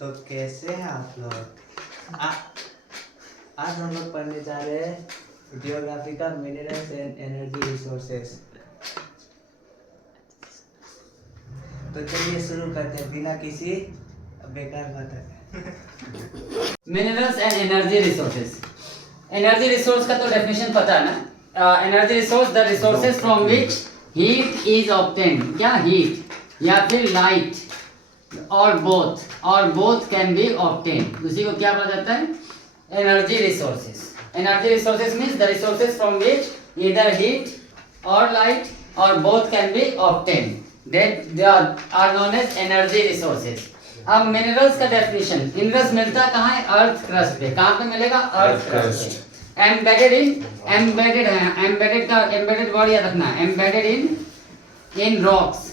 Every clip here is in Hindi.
तो कैसे हैं आप लोग? आज हम लोग पढ़ने जा रहे हैं जियोग्राफी का मिनरल्स एंड एनर्जी रिसोर्सेस। तो चलिए शुरू करते हैं बिना किसी बेकार बात। Minerals and energy resources. Energy resource का तो डेफिनेशन पता है ना। Energy resource the resources from which heat is obtained. क्या हीट या फिर लाइट और बोथ कैन बी ऑब्टेन्ड, उसी को क्या बोला जाता है? Energy resources. Energy resources means the resources from which either heat और लाइट और both can be obtained, that are known as energy resources. अब मिनरल्स का डेफिनेशन, मिनरल्स मिलता कहाँ है? अर्थ क्रस्ट पे। कहाँ पे मिलेगा? अर्थ क्रस्ट पे। एम्बेडेड है, एम्बेडेड वर्ड याद रखना, एम्बेडेड इन रॉक्स।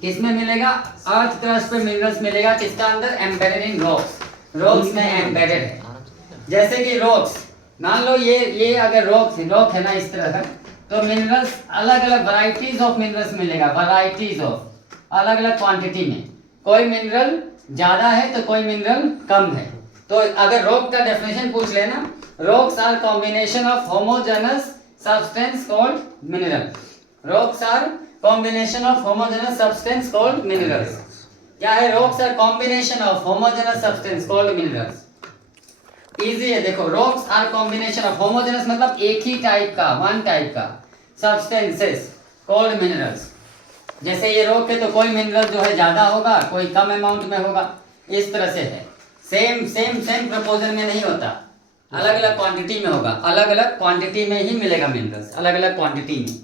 किसमें मिलेगा? अर्थ क्रस्ट पे मिनरल्स मिलेगा। किसका अंदर? एम्बेडेड इन रॉक्स में एम्बेडेड है। जैसे कि रॉक्स, मान लो ये अगर रॉक है ना इस तरह का, तो मिनरल्स अलग अलग वैरायटीज ऑफ मिनरल्स मिलेगा, वैरायटीज ऑफ अलग अलग क्वांटिटी में। कोई मिनरल ज्यादा है तो कोई मिनरल कम है। तो अगर रॉक का डेफिनेशन पूछ लेना, rocks are combination of homogeneous substance called mineral. Rocks are combination of homogeneous substance called minerals. क्या है? Rocks are combination of homogeneous substance called minerals. Easy है, देखो, rocks are combination of homogeneous मतलब एक ही टाइप का, वन टाइप का, सब्सटेंसेस कॉल्ड मिनरल्स। जैसे ये रॉक है तो कोई मिनरल जो है ज्यादा होगा, कोई कम अमाउंट में होगा, इस तरह से है। सेम प्रपोजल में नहीं होता, अलग अलग क्वांटिटी में होगा, अलग अलग क्वांटिटी में ही मिलेगा मिनरल्स, अलग अलग क्वांटिटी में।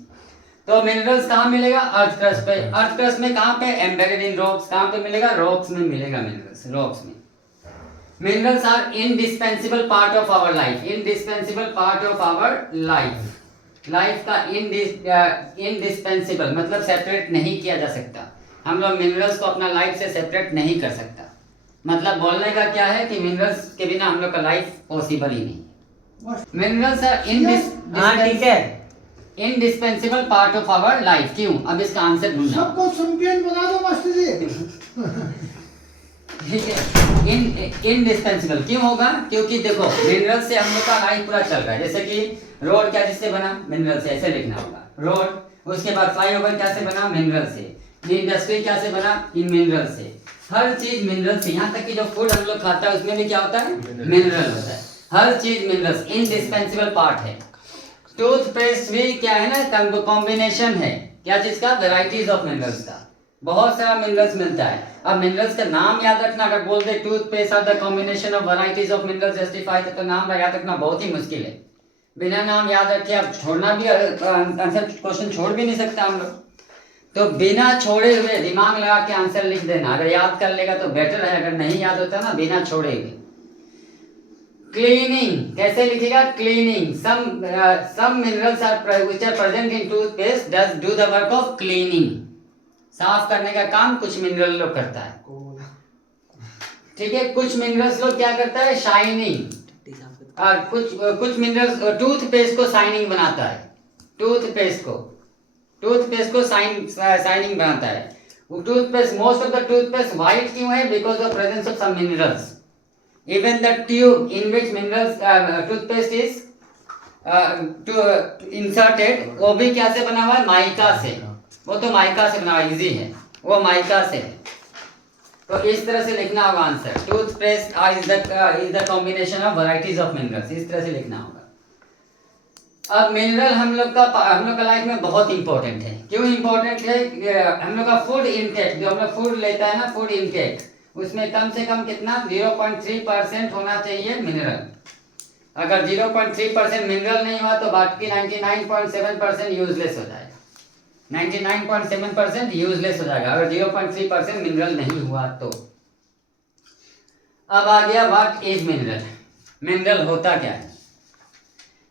तो मिनरल्स कहाँ मिलेगा? अर्थ क्रस्ट पे। अर्थ क्रस्ट में कहाँ पे? Embedded in rocks. कहाँ पे मिलेगा? रॉक्स में मिलेगा मिनरल्स, रॉक्स में। Minerals are indispensable part of our life. Indispensable part of our life का इनडिस्पेंसिबल मतलब सेपरेट नहीं किया जा सकता। हम लोग मिनरल्स को अपना लाइफ से सेपरेट नहीं कर सकता। मतलब बोलने का क्या है कि मिनरल्स के बिना हम लोग का लाइफ पॉसिबल ही नहीं। Minerals are indispensable part of our life. क्यों? अब इसका आंसर ढूंढना। सबको चैंपियन बना दो मास्टर जी। ठीक है, इनडिस्पेंसिबल क्यों होगा? क्योंकि देखो, मिनरल से हम लोग का लाइफ पूरा चल रहा है। जैसे कि रोड क्या जिससे बना? मिनरल से, ऐसे लिखना होगा रोड। उसके बाद फ्लाईओवर क्या से बना? मिनरल से। इंडस्ट्री क्या से बना? इन मिनरल से। हर चीज मिनरल से, यहाँ तक कि जो फूड हम लोग खाता है उसमें भी क्या होता है? मिनरल होता है। हर चीज मिनरल्स, इनडिस्पेंसिबल पार्ट है। टूथपेस्ट भी क्या है ना? कॉम्बिनेशन है। क्या चीज का? वेराइटीज ऑफ मिनरल्स का। बहुत सारा मिनरल्स मिलता है। अब मिनरल्स का नाम याद रखना, अगर बोल दे toothpaste are the combination of varieties of minerals justified, तो नाम याद रखना बहुत ही मुश्किल है। बिना नाम याद रखे अब छोड़ना भी, आंसर क्वेश्चन छोड़ भी नहीं सकता हम लोग। तो बिना छोड़े हुए दिमाग लगा के आंसर लिख देना। अगर याद कर लेगा तो बेटर है, अगर नहीं याद होता ना, बिना छोड़े हुए। क्लीनिंग कैसे लिखेगा? Cleaning, some minerals are which are present in toothpaste does do the work of cleaning। साफ करने का काम कुछ मिनरल लोग करता है। ठीक है, कुछ मिनरल्स लोग क्या करता है? शाइनिंग। और कुछ मिनरल्स टूथपेस्ट को शाइनिंग बनाता है। टूथपेस्ट को शाइनिंग बनाता है। Toothpaste, most of the toothpaste white क्यों है? Because of presence of some minerals. Even the tube in which minerals toothpaste is inserted, वो भी क्या से बना हुआ है? माइका से। वो तो माइका से बना हुआ, इजी है, वो माइका से है। तो इस तरह से लिखना होगा answer. Toothpaste is the combination of varieties of minerals, इस तरह से लिखना होगा। अब मिनरल हम लोग का लाइफ में बहुत इंपॉर्टेंट है। क्यों इंपॉर्टेंट है? हम लोग का फूड इनटेक, जो हम लोग फूड लेता है ना, फूड इनटेक, उसमें कम से कम कितना? 0.3% होना चाहिए मिनरल। अगर 0.3% मिनरल नहीं हुआ तो बाकी 99.7% यूजलेस हो जाएगा। 99.7% यूजलेस हो जाएगा अगर 0.3% मिनरल नहीं हुआ तो। अब आ गया व्हाट इज मिनरल। मिनरल होता क्या है?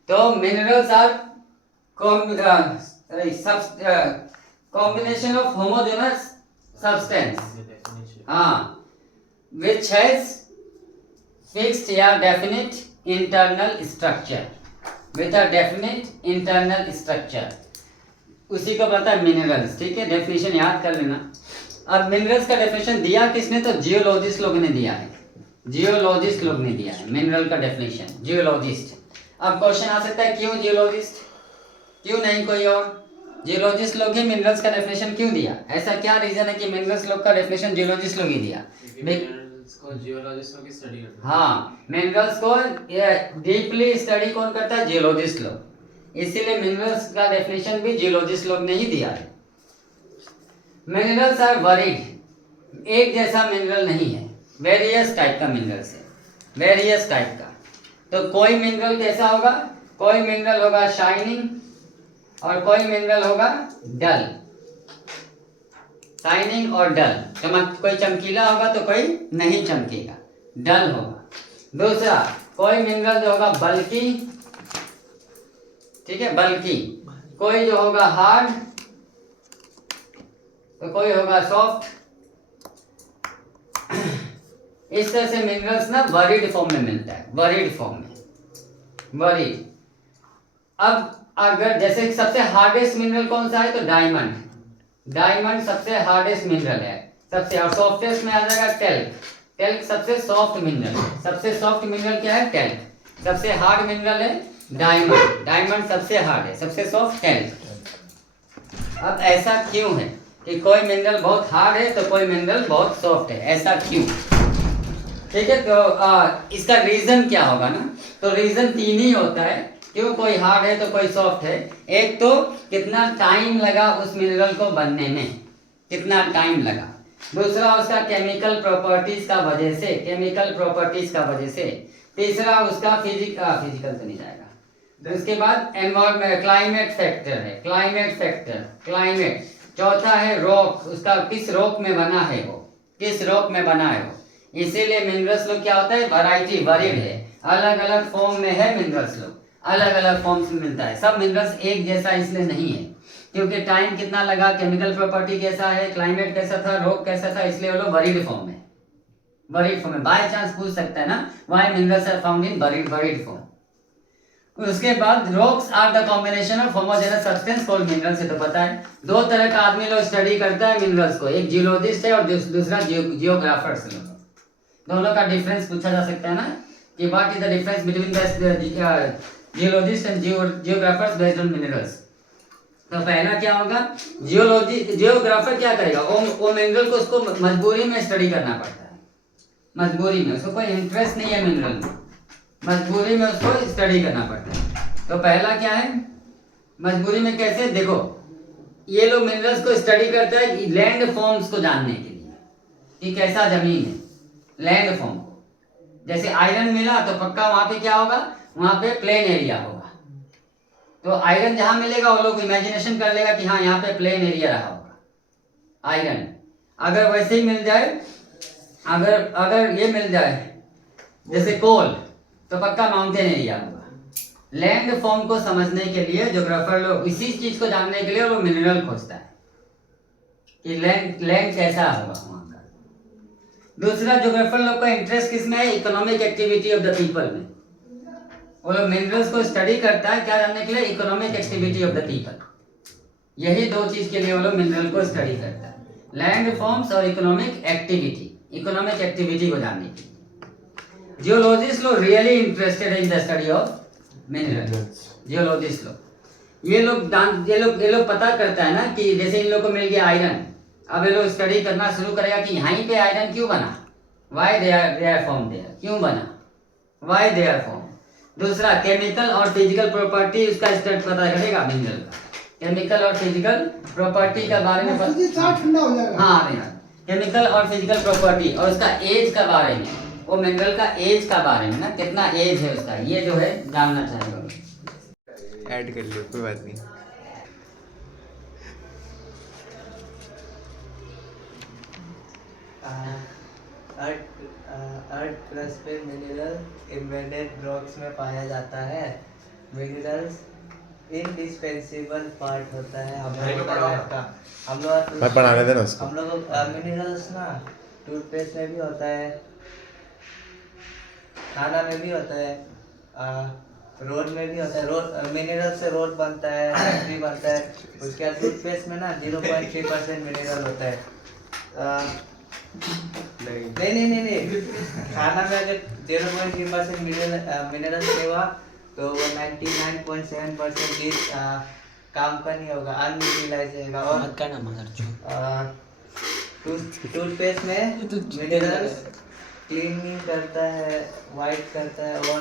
तो minerals are combination of homogeneous substance, हाँ, which has fixed या definite internal structure, with a definite internal structure, उसी को पता है मिनरल्स। ठीक है, डेफिनेशन याद कर लेना। अब मिनरल्स का डेफिनेशन दिया किसने, तो जियोलॉजिस्ट लोगों ने दिया है, जियोलॉजिस्ट लोग ने दिया है मिनरल का डेफिनेशन, जियोलॉजिस्ट। अब क्वेश्चन आ सकता है क्यों जियोलॉजिस्ट, क्यों नहीं कोई और, जियोलॉजिस्ट लोग ही मिनरल्स का डेफिनेशन क्यों दिया, ऐसा क्या रीजन है कि मिनरल्स लोग का डेफिनेशन जियोलॉजिस्ट लोग ही दिया। मिनरल्स को जियोलॉजिस्ट लोग स्टडी करते हैं। हाँ, मिनरल्स को डीपली स्टडी कौन करता है, जियोलॉजिस्ट लोग, इसीलिए मिनरल्स का डेफिनेशन भी जियोलॉजिस्ट लोग ने ही दिया है। मिनरल्स आर वरीड, एक जैसा मिनरल नहीं है, वेरियस टाइप का मिनरल्स है, वेरियस टाइप का। तो कोई मिनरल कैसा होगा, कोई मिनरल होगा शाइनिंग और कोई मिनरल होगा डल, शाइनिंग और डल, कोई चमकीला होगा तो कोई नहीं चमकेगा, डल होगा। दूसरा, कोई मिनरल जो होगा बल्की, ठीक है, बल्की, कोई जो होगा हार्ड तो कोई होगा सॉफ्ट। इस तरह से मिनरल्स ना वरीड फॉर्म में मिलता है, वरीड फॉर्म में, वरीड। अब अगर जैसे सबसे हार्डेस्ट मिनरल कौन सा है, तो डायमंड, डायमंड सबसे हार्डेस्ट मिनरल है, सबसे, और सॉफ्टेस्ट में आ जाएगा टेल्क, टेल्क सबसे सॉफ्ट मिनरल है, सबसे सॉफ्ट मिनरल क्या है, टेल्क, सबसे हार्ड मिनरल है डायमंड, डायमंड सबसे हार्ड है, सबसे सॉफ्ट टेल्क। अब ऐसा क्यों है कि कोई मिनरल बहुत हार्ड है तो कोई मिनरल बहुत सॉफ्ट है, ऐसा क्यों, ठीक है। तो इसका रीजन क्या होगा ना, तो रीजन तीन ही होता है, क्यों कोई हार्ड है तो कोई सॉफ्ट है। एक तो कितना टाइम लगा उस मिनरल को बनने में, कितना टाइम लगा। दूसरा उसका केमिकल प्रॉपर्टीज का वजह से, केमिकल प्रॉपर्टीज का वजह से। तीसरा उसका फिजिकल तो नहीं जाएगा। उसके बाद एनवायरमेंट, क्लाइमेट फैक्टर है, क्लाइमेट फैक्टर, क्लाइमेट। चौथा है रॉक, उसका किस रॉक में बना है, वो किस रॉक में बना है वो। इसीलिए मिनरल्स लोग क्या होता है, वैरायटी, वरीड है, अलग अलग फॉर्म में है मिनरल्स लोग, अलग अलग फॉर्म्स में मिलता है। सब मिनरल्स एक जैसा इसलिए नहीं है क्योंकि टाइम कितना लगा, केमिकल प्रॉपर्टी कैसा है, क्लाइमेट कैसा था, रॉक कैसा था, इसलिए वो लोग वरीड फॉर्म में, वरीड फॉर्म में। बाय चांस पूछ सकता है ना, why minerals are found in varied form. उसके बाद rocks are the combination of homogeneous substance called minerals, से तो पता है। दो तरह का आदमी लोग स्टडी करता है मिनरल्स को, एक जियोलॉजिस्ट है और दूसरा जियोग्राफर्स लोग। दोनों का डिफरेंस पूछा जा सकता है ना कि what is the difference between the geologist and geographers based on minerals. तो पहला क्या होगा, जियोग्राफर क्या करेगा, वो मिनरल को उसको मजबूरी में स्टडी करना पड़ता है, मजबूरी में, उसको कोई इंटरेस्ट नहीं है मिनरल में, मजबूरी में उसको स्टडी करना पड़ता है। तो पहला क्या है, मजबूरी में कैसे, देखो ये लोग मिनरल्स को स्टडी करते हैं लैंड फॉर्म्स को जानने के लिए कि कैसा जमीन है, लैंड फॉर्म को। जैसे आयरन मिला तो पक्का वहां पे क्या होगा, वहां पे प्लेन एरिया होगा। तो आयरन जहां मिलेगा वो लोग इमेजिनेशन कर लेगा कि हाँ यहाँ पे प्लेन एरिया रहा होगा आयरन। अगर वैसे ही मिल जाए, अगर ये मिल जाए जैसे कोल, तो पक्का माउंटेन एरिया होगा। लैंड फॉर्म को समझने के लिए ज्योग्राफर लोग, इसी चीज को जानने के लिए वो मिनरल खोजता है कि लैंड कैसा होगा वहां का। दूसरा, ज्योग्राफर लोग का इंटरेस्ट किसमें है, economic activity of the people में। वो लोग मिनरल्स को स्टडी करता है क्या जानने के लिए, economic activity of the people. यही दो चीज के लिए वो लोग मिनरल को स्टडी करता है, लैंड फॉर्म्स और इकोनॉमिक एक्टिविटी, इकोनॉमिक एक्टिविटी को जानने के लिए। जियोलॉजिस्ट लोग really interested in the study of minerals. Geologist लोग ये लोग पता करता है ना कि जैसे इन लोग को मिल गया आयरन, अब ये लोग स्टडी करना शुरू करेगा कि यहीं पे आयरन क्यों बना, why they are form there, क्यों बना, व्हाई दे आर फॉर्म। दूसरा, केमिकल और फिजिकल प्रॉपर्टी उसका स्टडी पता करेगा मिनरल का, केमिकल और फिजिकल प्रॉपर्टी के बारे में ठंडा हो जाएगा। हाँ भैया, केमिकल और फिजिकल प्रॉपर्टी और उसका एज का बारे में, वो मिनरल का एज का बारे में ना, कितना एज है उसका, ये जो है जानना चाहेगा। ऐड कर लियो, कोई बात नहीं। अर्थ क्रस्ट पे मिनरल एम्बेडेड रॉक्स में पाया जाता है। मिनरल्स इंडिस्पेंसिबल पार्ट होता है हम लोगों का लाइफ का। हम लोग मैं पढ़ाने देना उसको। हम लोग मिनरल्स ना टूथपेस्ट में भी होता है, खाना में भी होता है, रोड में भी होता है। रोड मिनरल से रोड बनता है, फैक्ट्री बनता है। उसके बाद टूथपेस्ट में ना 0.3% मिनरल होता है। नहीं खाना में अगर 0.3% मिनरल्स नहीं हुआ तो वो 99.7% काम का नहीं होगा, अनयूटिलाइज रहेगा। और टूथपेस्ट में मिनरल्स क्लीनिंग करता है, वाइट करता है, और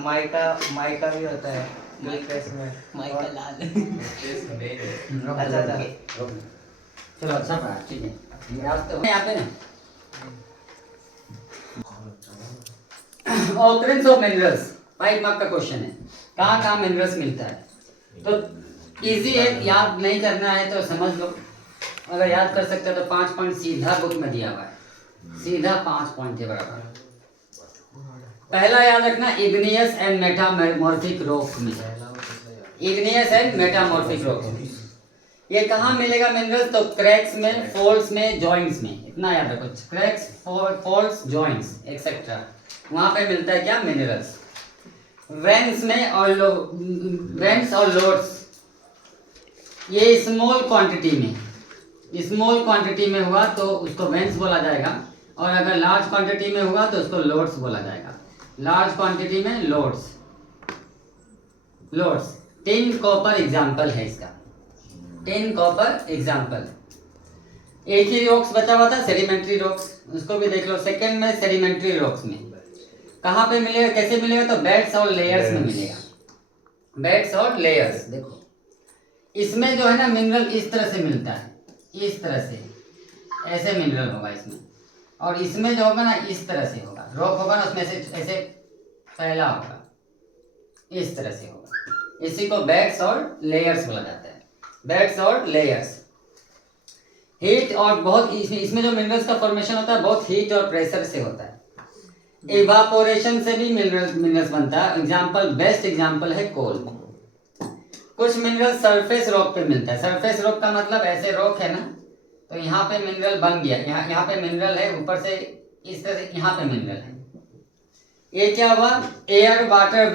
माइका भी होता है टूथपेस्ट में। माइका लाल। अच्छा चलो अच्छा पढ़ा, ठीक है। यहाँ पे ना ऑकरेंस ऑफ मिनरल्स 5 मार्क का क्वेश्चन है। कहाँ कहाँ मिनरल्स मिलता है, तो इजी है, याद नहीं करना है तो समझ लो। अगर याद कर सकते हो तो 5 पॉइंट सीधा बुक में दिया हुआ है, सीधा 5 पॉइंट के बराबर। पहला याद रखना, इग्नियस एंड मेटामॉर्फिक रॉक में, इग्नियस एंड मेटामॉर्फिक रॉक। ये कहाँ मिलेगा मिनरल्स, तो क्रैक्स में, फॉल्स में, जॉइंट्स में, इतना याद रखो। क्रैक्स, फॉल्स, जॉइंट्स एक्सेट्रा, वहां पे मिलता है क्या, मिनरल्स। वेंस में और वेंस और लोड्स, ये स्मॉल क्वांटिटी में हुआ तो उसको वेंस बोला जाएगा, और अगर लार्ज क्वांटिटी में हुआ तो उसको लोड्स बोला जाएगा। लार्ज क्वांटिटी में लोड्स। टिन कॉपर एग्जाम्पल है इसका, टिन कॉपर एग्जाम्पल। एक ही रॉक्स बचा हुआ था, सेडिमेंट्री रॉक्स, उसको भी देख लो। सेकंड में सेडिमेंट्री रॉक्स में कहाँ पे मिलेगा, कैसे मिलेगा, तो बेड्स और लेयर्स में मिलेगा। बेड्स और लेयर्स, देखो इसमें जो है ना मिनरल इस तरह से मिलता है, इस तरह से, ऐसे मिनरल होगा इसमें। और इसमें जो होगा ना इस तरह से होगा, रॉक होगा ना उसमें से ऐसे फैला होगा, इस तरह से होगा। इसी को बेड्स और लेयर्स बोला जाता है, बेड्स और लेयर्स। हीट और बहुत इसमें जो मिनरल्स का फॉर्मेशन होता है बहुत हीट और प्रेशर से होता है। इवापोरेशन से भी मिनरल्स बनता है। एग्जांपल, बेस्ट एग्जांपल है कोल। कुछ मिनरल सरफेस रॉक पे मिलता है। सरफेस रॉक का मतलब ऐसे रॉक है ना, तो यहाँ पे मिनरल बन गया, यहाँ पे मिनरल है, ऊपर से इस तरह से यहाँ पे मिनरल है। ये क्या हुआ, एयर वाटर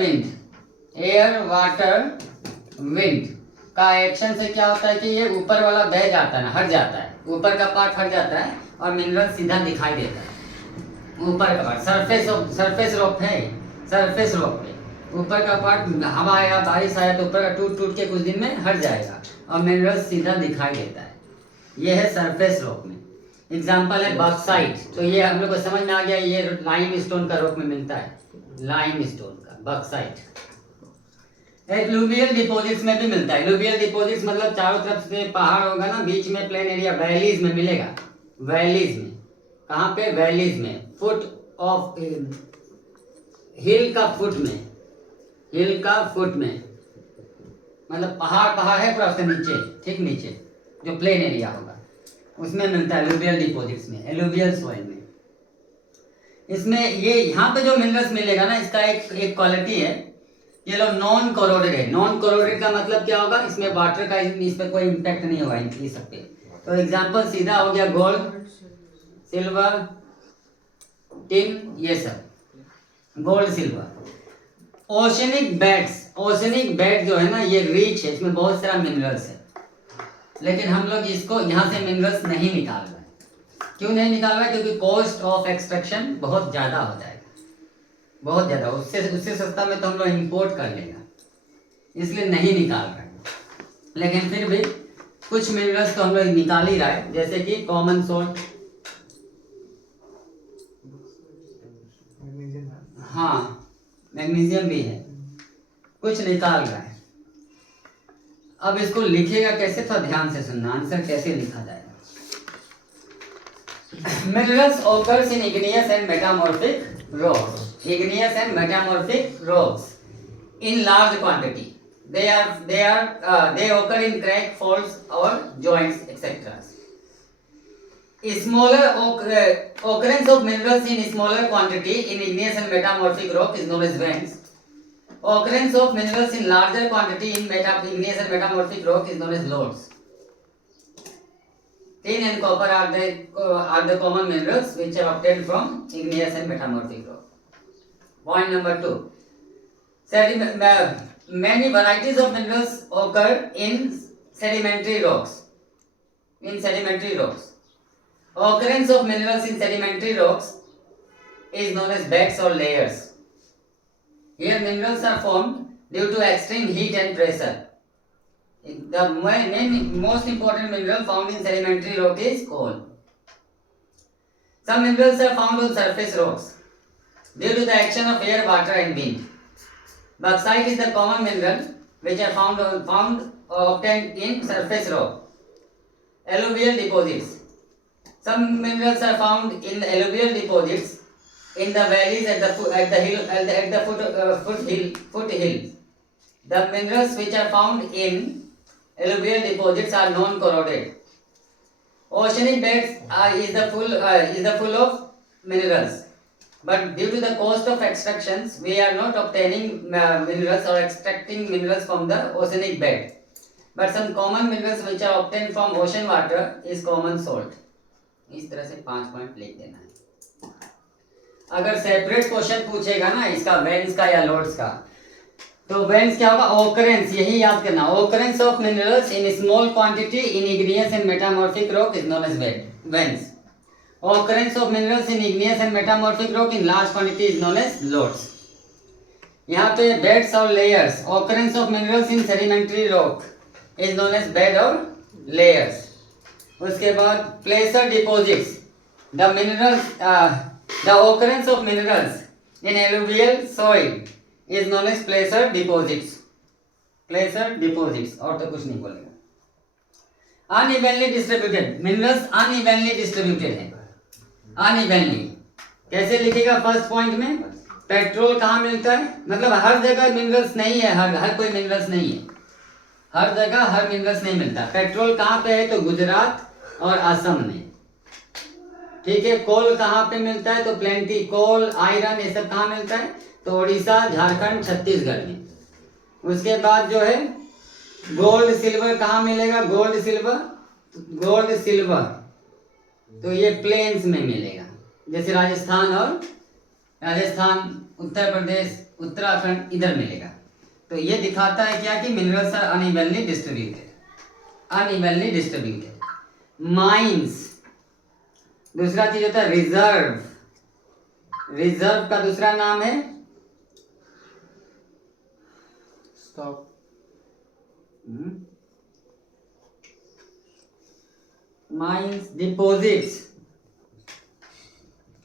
विंड का एक्शन से क्या होता है कि ये ऊपर वाला बह जाता है ना, हट जाता है, ऊपर का पार्ट हट जाता है और मिनरल सीधा दिखाई देता है। ऊपर का पार्ट सरफेस रॉक है, सरफेस रॉक पे ऊपर का पार्ट हवा आया, बारिश आया तो ऊपर का टूट के कुछ दिन में हट जाएगा और मिनरल सीधा दिखाई देता है। ये है सरफेस रॉक में। एग्जांपल है बॉक्साइट, तो ये हम लोग को समझ में आ गया, ये लाइमस्टोन का रॉक में मिलता है, लाइमस्टोन का बॉक्साइट। एलुवियल डिपॉजिट्स में भी मिलता है। एलुवियल डिपॉजिट्स मतलब चारों तरफ से पहाड़ होगा ना, बीच में प्लेन एरिया, वैलीज में मिलेगा। वैलीज में, कहाँ पे, वैलीज में, फुट ऑफ हिल का फुट में, मतलब पहाड़ है पर उसके नीचे, ठीक नीचे जो प्लेन एरिया होगा उसमें मिलता है एलुवियल डिपॉजिट्स में, एलुवियल सॉइल में। इसमें ये यहाँ पे जो मिनरल्स मिलेगा ना, इसका एक क्वालिटी है, ये लोग नॉन कोरोडेड है। नॉन कोरोडेड का मतलब क्या होगा, इसमें वाटर का इस पर कोई इम्पैक्ट नहीं होगा इस सब पे। तो एग्जांपल सीधा हो गया गोल्ड, सिल्वर, टिन, ये सब गोल्ड सिल्वर। ओशनिक बेड जो है ना ये रिच है, इसमें बहुत सारा मिनरल्स है, लेकिन हम लोग इसको यहाँ से मिनरल्स नहीं निकाल रहे हैं। क्यों नहीं निकाल रहा है, क्योंकि कॉस्ट ऑफ एक्सट्रैक्शन बहुत ज़्यादा हो जाएगा, बहुत ज़्यादा। उससे सस्ता में तो हम लोग इंपोर्ट कर लेगा, इसलिए नहीं निकाल रहे हैं। लेकिन फिर भी कुछ मिनरल्स तो हम लोग निकाल ही रहा है, जैसे कि कॉमन सोल्ट, हाँ मैग्नीशियम भी है, कुछ निकाल रहा है। अब इसको लिखिएगा कैसे, थोड़ा ध्यान से सुनना, आंसर कैसे लिखा जाएगा। Minerals occurs in igneous and metamorphic rocks. Igneous and metamorphic rocks in large quantity. They occur in crack, faults or joints, etc. Smaller occurrence of minerals in smaller quantity in igneous and metamorphic rock is known as veins. Occurrence of minerals in larger quantity in igneous and metamorphic rock is known as lodes. Tin and copper are the common minerals which are obtained from igneous and metamorphic rock. Point number 2. Many varieties of minerals occur in sedimentary rocks. Occurrence of minerals in sedimentary rocks is known as beds or layers. Here minerals are formed due to extreme heat and pressure. The most important mineral found in sedimentary rock is coal. Some minerals are found on surface rocks due to the action of air, water and wind. Bauxite is the common mineral which are found obtained in surface rock. Alluvial deposits. Some minerals are found in alluvial deposits in the valleys at the foothills. The minerals which are found in alluvial deposits are non-corroded. Oceanic beds is full of minerals, but due to the cost of extractions, we are not obtaining minerals or extracting minerals from the oceanic bed. But some common minerals which are obtained from ocean water is common salt. इस तरह से 5 पॉइंट लिख देना है. अगर सेपरेट क्वेश्चन पूछेगा ना इसका वेन्स का या लोड्स का, तो वेन्स क्या होगा? ऑकरेंस, यही याद करना. Occurrence of minerals in small quantity in igneous and metamorphic rock is known as veins. Occurrence of minerals in igneous and metamorphic rock in large quantity is known as lodes. यहाँ पे बेड्स और layers. Occurrence of minerals in sedimentary rock is known as bed और लेयर्स. उसके बाद placer deposits. The minerals the occurrence of minerals in alluvial soil is known as placer deposits. Placer deposits, और तो कुछ नहीं बोलेगा. Unevenly distributed. Minerals unevenly distributed है. Unevenly कैसे लिखेगा? फर्स्ट पॉइंट में पेट्रोल कहाँ मिलता है? मतलब हर जगह मिनरल्स नहीं है. हर कोई मिनरल्स नहीं है. हर जगह हर मिनरल्स नहीं मिलता. पेट्रोल कहाँ पे है? तो गुजरात और असम में. ठीक है. कोल कहाँ पे मिलता है? तो प्लेंटी. कोल, आयरन, ये सब कहाँ मिलता है? तो उड़ीसा, झारखंड, छत्तीसगढ़ में. उसके बाद जो है गोल्ड सिल्वर कहाँ मिलेगा? गोल्ड सिल्वर तो ये प्लेन्स में मिलेगा, जैसे राजस्थान, उत्तर प्रदेश, उत्तराखंड, इधर मिलेगा. तो ये दिखाता है क्या कि minerals are unevenly distributed. Mines. दूसरा चीज होता है रिजर्व. रिजर्व का दूसरा नाम है माइंस. डिपॉजिट्स,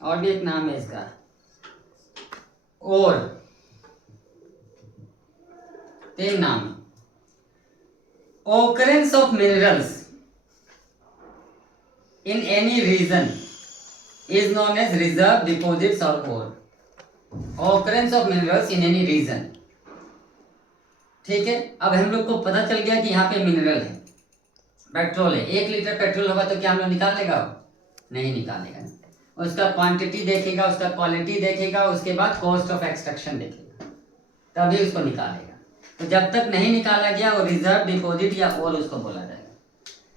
और भी एक नाम है इसका, और 3 नाम. Occurrence of minerals in any region is known as reserve, deposits or ore. Occurrence of minerals in any region. ठीक है. अब हम लोग को पता चल गया कि यहाँ पे मिनरल है, पेट्रोल है. 1 लीटर पेट्रोल होगा तो क्या हम लोग निकाल लेगा? नहीं निकालेगा. उसका क्वांटिटी देखेगा, उसका क्वालिटी देखेगा, उसके बाद कॉस्ट ऑफ एक्सट्रैक्शन देखेगा, तभी उसको निकालेगा. तो जब तक नहीं निकाला गया वो रिजर्व, डिपॉजिट या और उसको बोला जाएगा.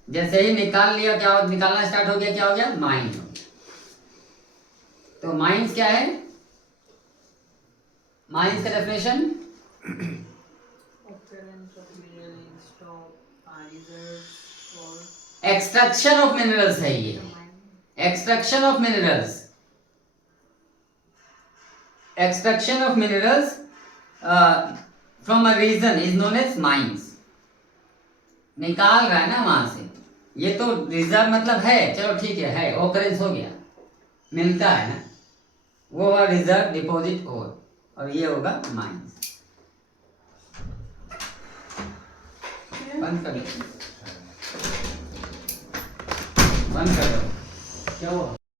जैसे ही निकाल लिया, क्या निकालना स्टार्ट हो गया, क्या हो गया? माइन हो गया. तो माइंस क्या है? माइंस का डेफिनेशन एक्सट्रैक्शन ऑफ मिनरल्स है. ये extraction of minerals from a region is known as mines. निकाल रहा है ना वहां से. ये तो रिजर्व मतलब है, चलो ठीक है, ऑकरेंस हो गया, मिलता है ना, वो होगा रिजर्व, डिपॉजिट और ये होगा माइंस. बंद कर दो क्या हुआ?